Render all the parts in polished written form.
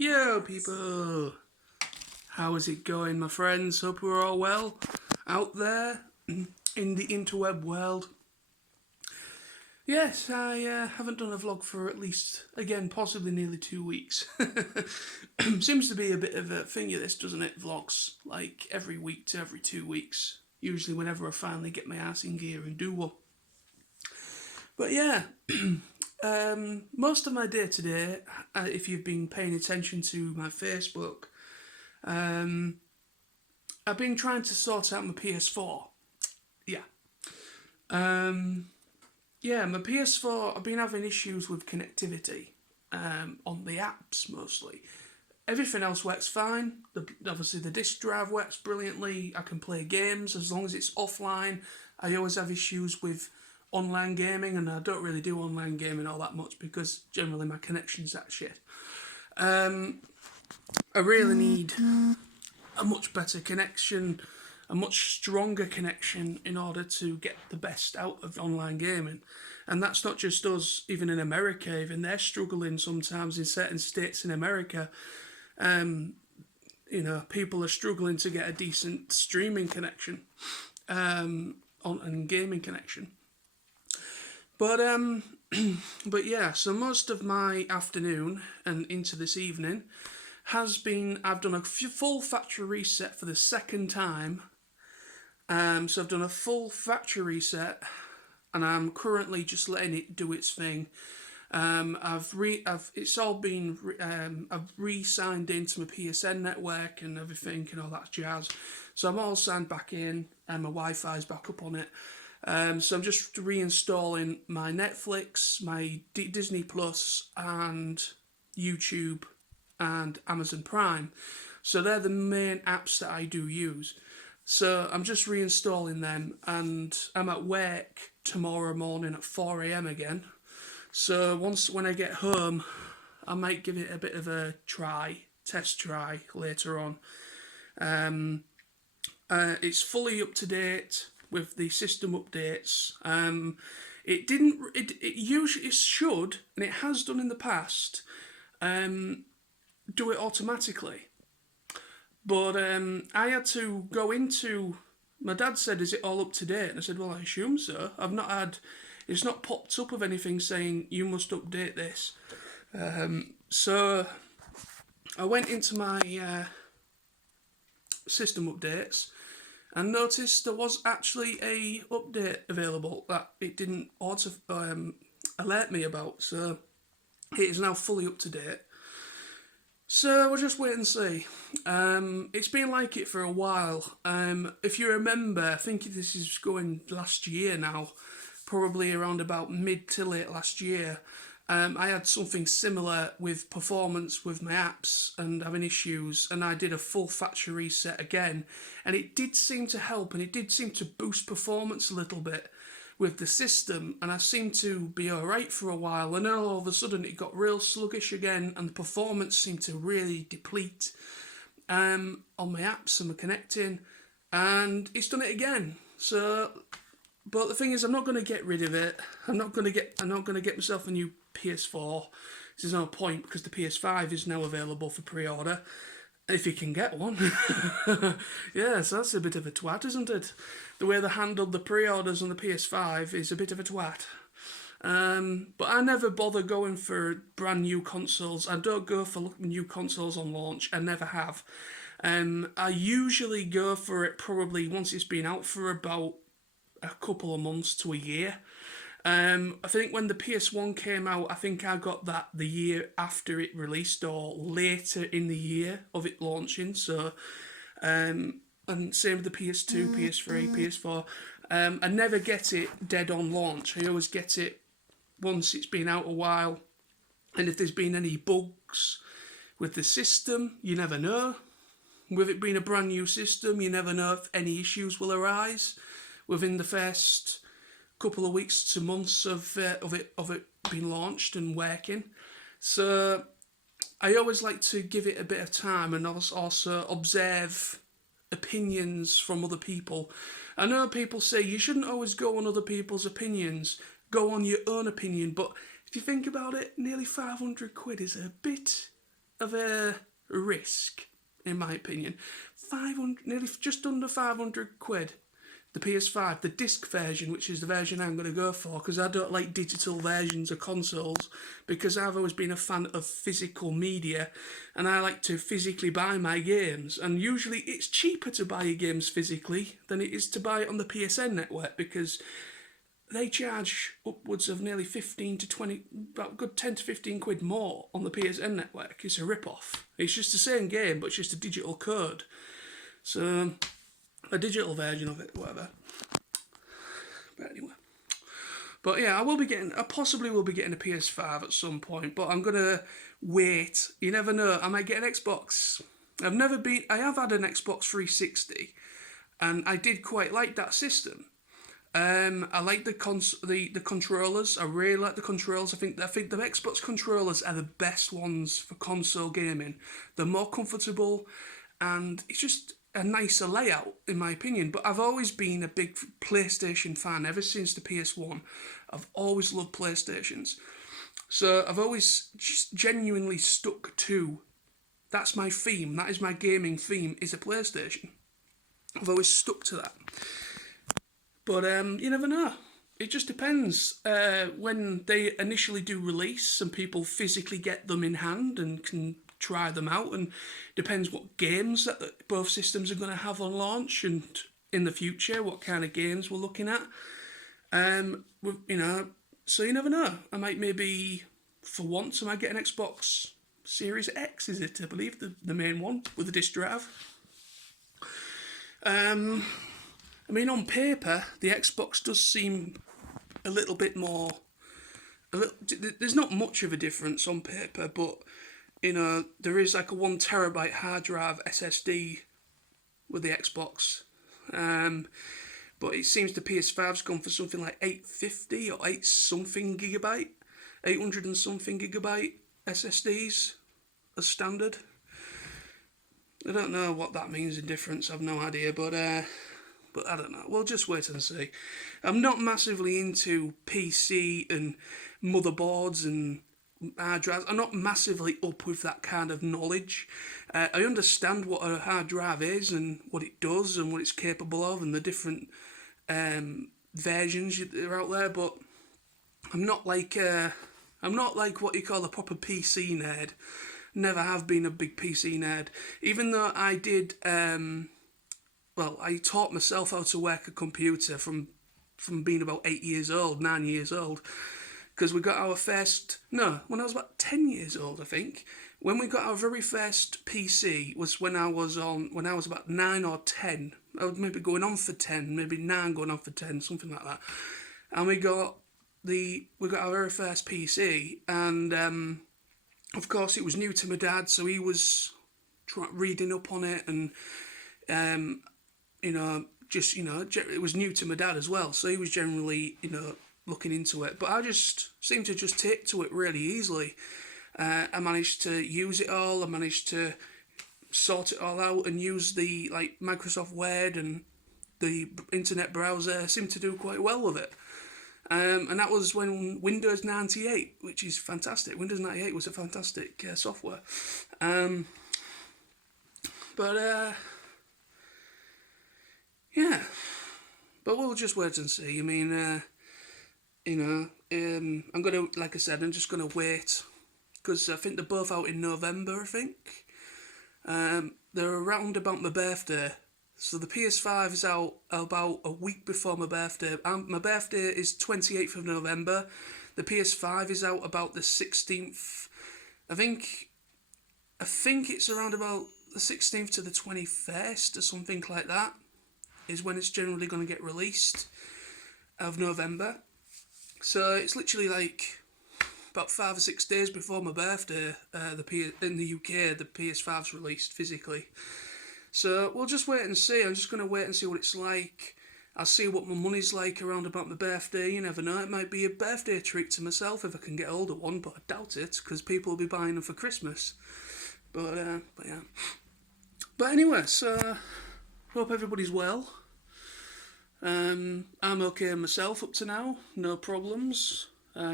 Yo people, how is it going my friends? Hope we're all well out there in the interweb world. Yes, I haven't done a vlog for at least, again, possibly nearly 2 weeks. Seems to be a bit of a thing of this, doesn't it? Vlogs, like every week to every 2 weeks. Usually whenever I finally get my ass in gear and do one. But yeah, most of my day today, if you've been paying attention to my Facebook, I've been trying to sort out my PS4. Yeah. Yeah, my PS4, I've been having issues with connectivity on the apps mostly. Everything else works fine. Obviously, the disk drive works brilliantly. I can play games as long as it's offline. I always have issues with online gaming, and I don't really do online gaming all that much because generally my connection's that shit. I really need a much better connection, a much stronger connection in order to get the best out of online gaming. And that's not just us, even in America, even they're struggling sometimes in certain states in America. People are struggling to get a decent streaming connection and gaming connection. But yeah, so most of my afternoon and into this evening has been, I've done a full factory reset for the second time. So I've done a full factory reset, and I'm currently just letting it do its thing. I've re-signed into my PSN network and everything and all that jazz. So I'm all signed back in, and my Wi-Fi's back up on it. So I'm just reinstalling my Netflix, my Disney Plus, and YouTube, and Amazon Prime. So they're the main apps that I do use. So I'm just reinstalling them, and I'm at work tomorrow morning at 4 a.m. again. So when I get home, I might give it a bit of a test try later on. It's fully up to date with the system updates. It usually should, and it has done in the past, do it automatically. But I had to go into, my dad said, is it all up to date? And I said, well, I assume so. It's not popped up of anything saying you must update this. So I went into my system updates and noticed there was actually a update available that it didn't alert me about. So it is now fully up to date. So we'll just wait and see. It's been like it for a while. If you remember, I think this is going last year now, probably around about mid to late last year. I had something similar with performance with my apps and having issues, and I did a full factory reset again, and it did seem to help, and it did seem to boost performance a little bit with the system, and I seemed to be alright for a while, and then all of a sudden it got real sluggish again, and the performance seemed to really deplete on my apps and my connecting, and it's done it again. So, but the thing is, I'm not going to get rid of it. I'm not going to get myself a new PS4. There's no point because the PS5 is now available for pre-order. If you can get one. Yeah, so that's a bit of a twat, isn't it? The way they handled the pre-orders on the PS5 is a bit of a twat. But I never bother going for brand new consoles. I don't go for new consoles on launch. I never have. I usually go for it probably once it's been out for about a couple of months to a year. I think when the PS1 came out, I think I got that the year after it released or later in the year of it launching. So, and same with the PS2, PS3, PS4. I never get it dead on launch. I always get it once it's been out a while. And if there's been any bugs with the system, you never know. With it being a brand new system, you never know if any issues will arise within the first couple of weeks to months of it being launched and working. So I always like to give it a bit of time and also observe opinions from other people. I know people say you shouldn't always go on other people's opinions, go on your own opinion, but if you think about it, nearly 500 quid is a bit of a risk, in my opinion. 500, nearly just under 500 quid. The PS5, the disc version, which is the version I'm going to go for, because I don't like digital versions of consoles, because I've always been a fan of physical media, and I like to physically buy my games, and usually it's cheaper to buy your games physically than it is to buy it on the PSN network, because they charge upwards of nearly 15 to 20, about a good 10 to 15 quid more on the PSN network. It's a rip-off. It's just the same game, but it's just a digital code. So, a digital version of it, whatever. But anyway. But yeah, I possibly will be getting a PS5 at some point, but I'm gonna wait. You never know, I might get an Xbox. I have had an Xbox 360, and I did quite like that system. I like the controllers. I really like the controls. I think the Xbox controllers are the best ones for console gaming. They're more comfortable, and it's just a nicer layout, in my opinion. But I've always been a big PlayStation fan ever since the PS1. I've always loved PlayStations, so I've always just genuinely stuck to. That's my theme. That is my gaming theme. Is a PlayStation. I've always stuck to that. But you never know. It just depends. When they initially do release and people physically get them in hand and can try them out, and depends what games that both systems are going to have on launch, and in the future what kind of games we're looking at. So you never know. I might maybe, for once, I might get an Xbox Series X, is it? I believe the main one with the disc drive. I mean, on paper, the Xbox does seem a little bit more. There's not much of a difference on paper, but there is like a 1 terabyte hard drive SSD with the Xbox. But it seems the PS5's gone for something like 850 or 8 something gigabyte, 800 and something gigabyte SSDs as standard. I don't know what that means in difference. I've no idea, but I don't know. We'll just wait and see. I'm not massively into PC and motherboards and hard drives. I'm not massively up with that kind of knowledge. I understand what a hard drive is and what it does and what it's capable of and the different versions that are out there, but I'm not like what you call a proper PC nerd. Never have been a big PC nerd. Even though I did, I taught myself how to work a computer from being about 9 years old. Because we got our when I was about 10 years old, I think. When we got our very first PC was when I was about 9 or 10. I was maybe going on for 10, maybe 9 going on for 10, something like that. And we got our very first PC, and of course it was new to my dad, so he was reading up on it, and it was new to my dad as well, so he was generally looking into it. But I just seemed to just take to it really easily. I managed to use it all. I managed to sort it all out and use the Microsoft Word and the internet browser. I seemed to do quite well with it. And that was when Windows 98, which is fantastic. Windows 98 was a fantastic software. Yeah. But we'll just wait and see. I mean, I'm going to, like I said, I'm just going to wait. Because I think they're both out in November, I think. They're around about my birthday. So the PS5 is out about a week before my birthday. My birthday is 28th of November. The PS5 is out about the 16th. I think it's around about the 16th to the 21st or something like that is when it's generally going to get released of November. So it's literally like about 5 or 6 days before my birthday. In the UK, the PS5's released physically. So we'll just wait and see. I'm just going to wait and see what it's like. I'll see what my money's like around about my birthday. You never know. It might be a birthday treat to myself if I can get hold of one, but I doubt it because people will be buying them for Christmas. But yeah. But anyway, so hope everybody's well. I'm okay myself up to now. No problems.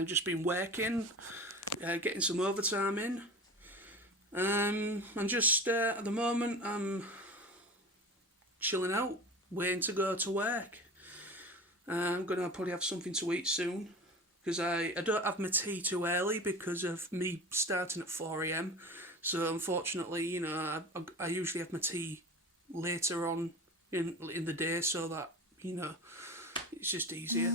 Just been working, getting some overtime in. And just at the moment, I'm chilling out, waiting to go to work. I'm gonna probably have something to eat soon because I don't have my tea too early because of me starting at 4 a.m. So unfortunately, I usually have my tea later on in the day so that it's just easier.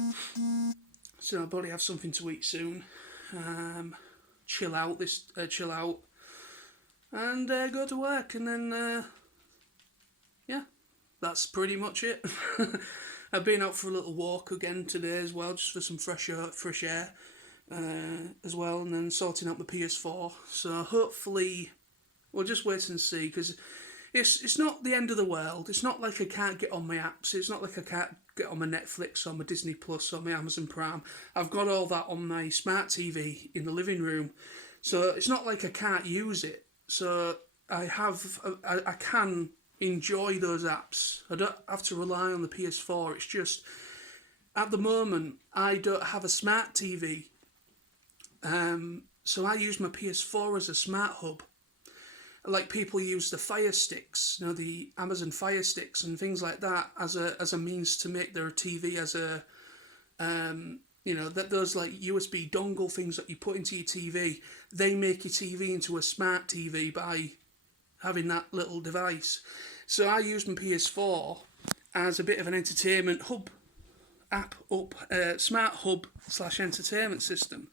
So I'll probably have something to eat soon. Chill out, and go to work, and then yeah, that's pretty much it. I've been out for a little walk again today as well, just for some fresh air as well, and then sorting out my PS4. So hopefully we'll just wait and see because it's not the end of the world. It's not like I can't get on my apps. It's not like I can't get on my Netflix or my Disney Plus or my Amazon Prime. I've got all that on my smart TV in the living room, so it's not like I can't use it. So I can enjoy those apps. I don't have to rely on the PS4. It's just at the moment I don't have a smart TV, so I use my PS4 as a smart hub. Like people use the Fire Sticks, the Amazon Fire Sticks and things like that as a means to make their TV as a that those like USB dongle things that you put into your TV, they make your TV into a smart TV by having that little device. So I use my PS4 as a bit of an entertainment hub, smart hub / entertainment system.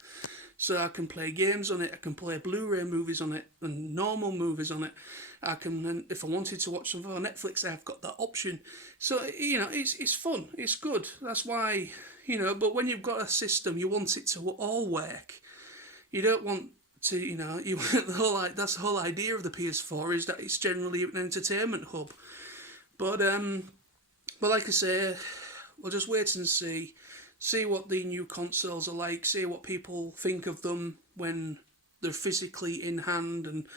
So I can play games on it, I can play Blu-ray movies on it, and normal movies on it. I can, if I wanted to watch something on Netflix, I've got that option. So, it's fun, it's good. That's why, but when you've got a system, you want it to all work. You don't want to, that's the whole idea of the PS4 is that it's generally an entertainment hub. But like I say, we'll just wait and see what the new consoles are like, see what people think of them when they're physically in hand and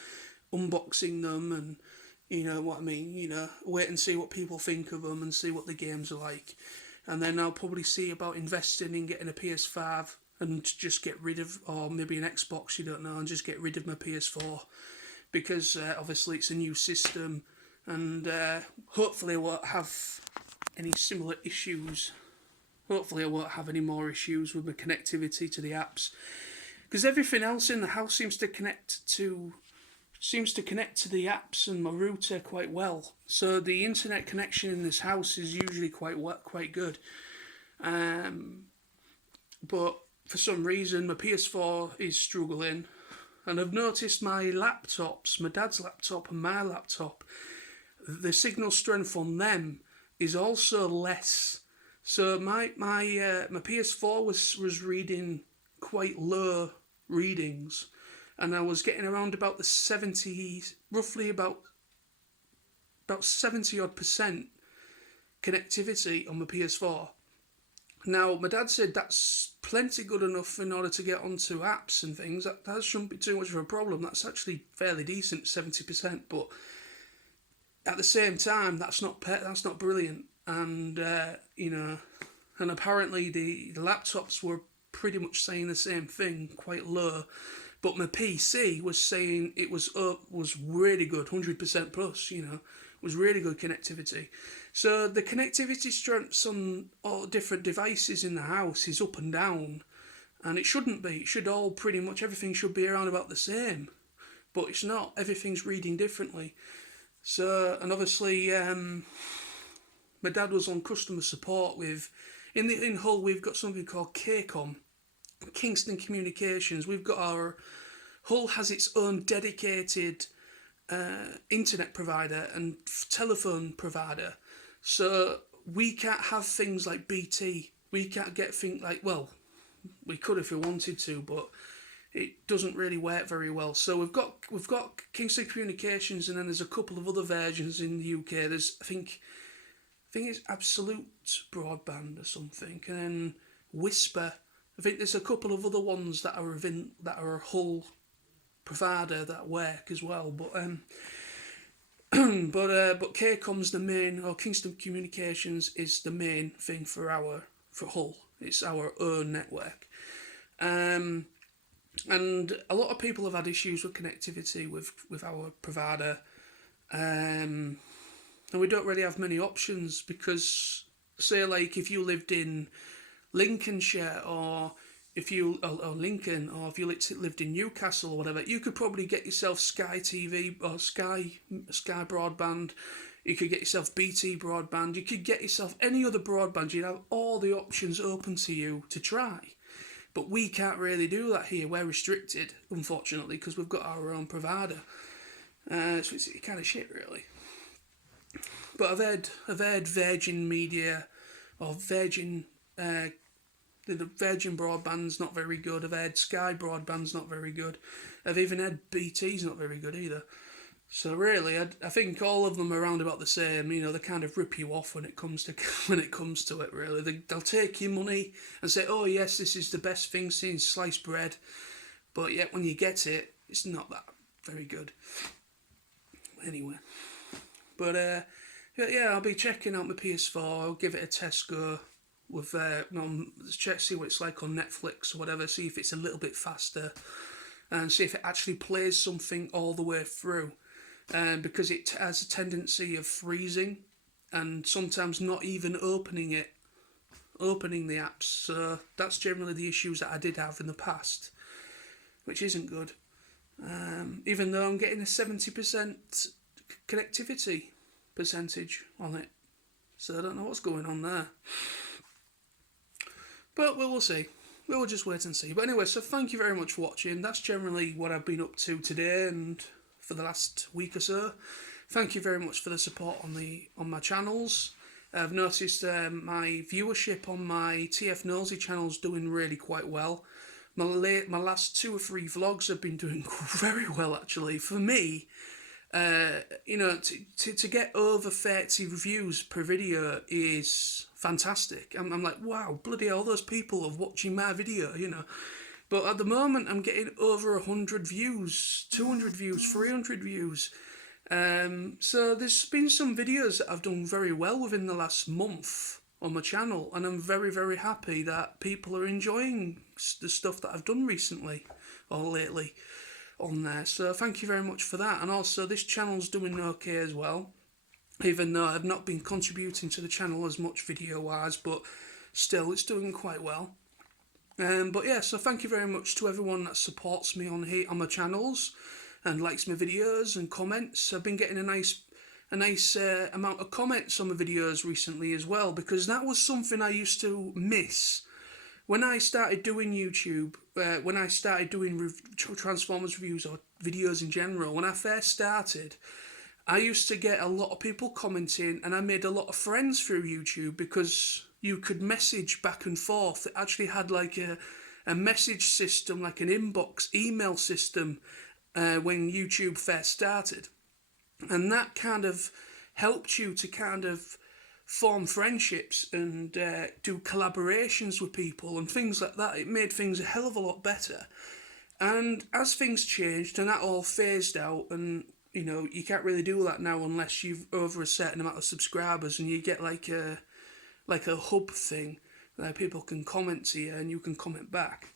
unboxing them, and what I mean, wait and see what people think of them and see what the games are like. And then I'll probably see about investing in getting a PS5 and just get rid of, or maybe an Xbox, you don't know, and just get rid of my PS4 because obviously it's a new system and hopefully I won't have any similar issues. Hopefully I won't have any more issues with my connectivity to the apps, because everything else in the house seems to connect to the apps and my router quite well. So the internet connection in this house is usually quite good. But for some reason my PS4 is struggling, and I've noticed my laptops, my dad's laptop and my laptop, the signal strength on them is also less. So my PS4 was reading quite low readings, and I was getting around about the 70s, roughly about 70 odd percent connectivity on my PS4. Now my dad said that's plenty good enough in order to get onto apps and things. That shouldn't be too much of a problem. That's actually fairly decent, 70%. But at the same time, that's not brilliant. And and apparently the laptops were pretty much saying the same thing, quite low. But my PC was saying it was really good, 100% plus. Was really good connectivity. So the connectivity strengths on all different devices in the house is up and down, and it shouldn't be. It should all pretty much everything should be around about the same, but it's not. Everything's reading differently. So, and obviously, my dad was on customer support with, in Hull we've got something called KCOM, Kingston Communications. We've got Hull has its own dedicated internet provider and telephone provider. So we can't have things like BT. We can't get things like, well, we could if we wanted to, but it doesn't really work very well. So we've got Kingston Communications, and then there's a couple of other versions in the UK. There's I think it's Absolute Broadband or something, and then Whisper. I think there's a couple of other ones that are a Hull provider that work as well. But but KCOM's the main, or Kingston Communications is the main thing for Hull. It's our own network. And a lot of people have had issues with connectivity with our provider, and we don't really have many options because, say, like if you lived in Lincolnshire or or Lincoln, or if you lived in Newcastle or whatever, you could probably get yourself Sky TV or Sky broadband. You could get yourself BT broadband. You could get yourself any other broadband. You'd have all the options open to you to try. But we can't really do that here. We're restricted, unfortunately, because we've got our own provider. So it's kind of shit, really. But I've heard Virgin Media or Virgin the Virgin broadband's not very good. I've heard Sky broadband's not very good. I've even heard BT's not very good either. So really, I think all of them are around about the same. You know, they kind of rip you off when it comes to it. Really, they'll take your money and say, "Oh yes, this is the best thing since sliced bread," but yet when you get it, it's not that very good. Anyway, but yeah, I'll be checking out my PS4. I'll give it a test go with check, see what it's like on Netflix or whatever. See if it's a little bit faster, and see if it actually plays something all the way through. Because it has a tendency of freezing and sometimes not even opening the apps. So that's generally the issues that I did have in the past, which isn't good. Even though I'm getting a 70% connectivity percentage on it. So I don't know what's going on there. But we will see. We will just wait and see. But anyway, so thank you very much for watching. That's generally what I've been up to today and for the last week or so. Thank you very much for the support on my channels. I've noticed my viewership on my TF Nosy channel is doing really quite well. My last 2 or 3 vlogs have been doing very well, actually. For me, you know, to get over 30 reviews per video is fantastic. I'm like, wow, bloody hell, those people are watching my video, you know. But at the moment, I'm getting over 100 views, 200 views, 300 views. So there's been some videos that I've done very well within the last month on my channel, and I'm very, very happy that people are enjoying the stuff that I've done recently or lately on there. So thank you very much for that. And also, this channel's doing okay as well, even though I've not been contributing to the channel as much video-wise, but still, it's doing quite well. But yeah, so thank you very much to everyone that supports me on my channels and likes my videos and comments. I've been getting a nice amount of comments on my videos recently as well, because that was something I used to miss when I started doing YouTube. When I started doing Transformers reviews or videos in general, when I first started, I used to get a lot of people commenting, and I made a lot of friends through YouTube because you could message back and forth. It actually had like a message system, like an inbox email system when YouTube first started. And that kind of helped you to kind of form friendships and do collaborations with people and things like that. It made things a hell of a lot better. And as things changed and that all phased out, and you know, you can't really do that now unless you've over a certain amount of subscribers, and you get like a hub thing where people can comment to you and you can comment back.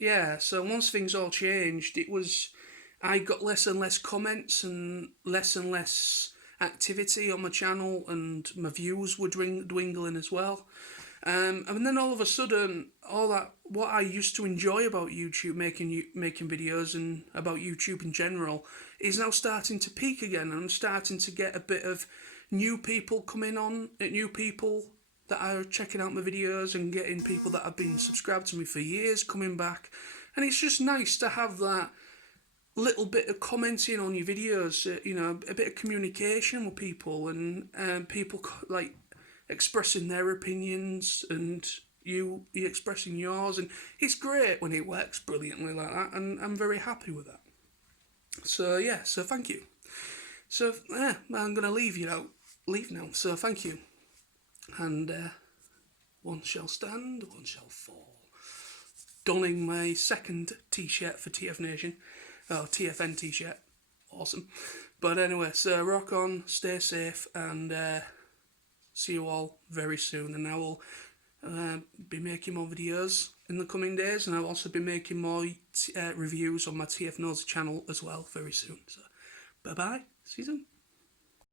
Yeah, so once things all changed, I got less and less comments and less activity on my channel, and my views were dwindling as well. And then all of a sudden, all that what I used to enjoy about YouTube, making videos and about YouTube in general, is now starting to peak again. I'm starting to get a bit of new people coming on, new people that are checking out my videos, and getting people that have been subscribed to me for years coming back. And it's just nice to have that little bit of commenting on your videos, you know, a bit of communication with people, and people like expressing their opinions and you expressing yours, and it's great when it works brilliantly like that, and I'm very happy with that. So yeah, so thank you. So yeah, I'm gonna leave now. So thank you, and one shall stand, one shall fall. Donning my second t-shirt for TF Nation, TFN t-shirt, awesome. But anyway, so rock on, stay safe, and see you all very soon, and I will I'll be making more videos in the coming days, and I'll also be making more reviews on my TF Nosy channel as well very soon. So, bye bye. See you soon.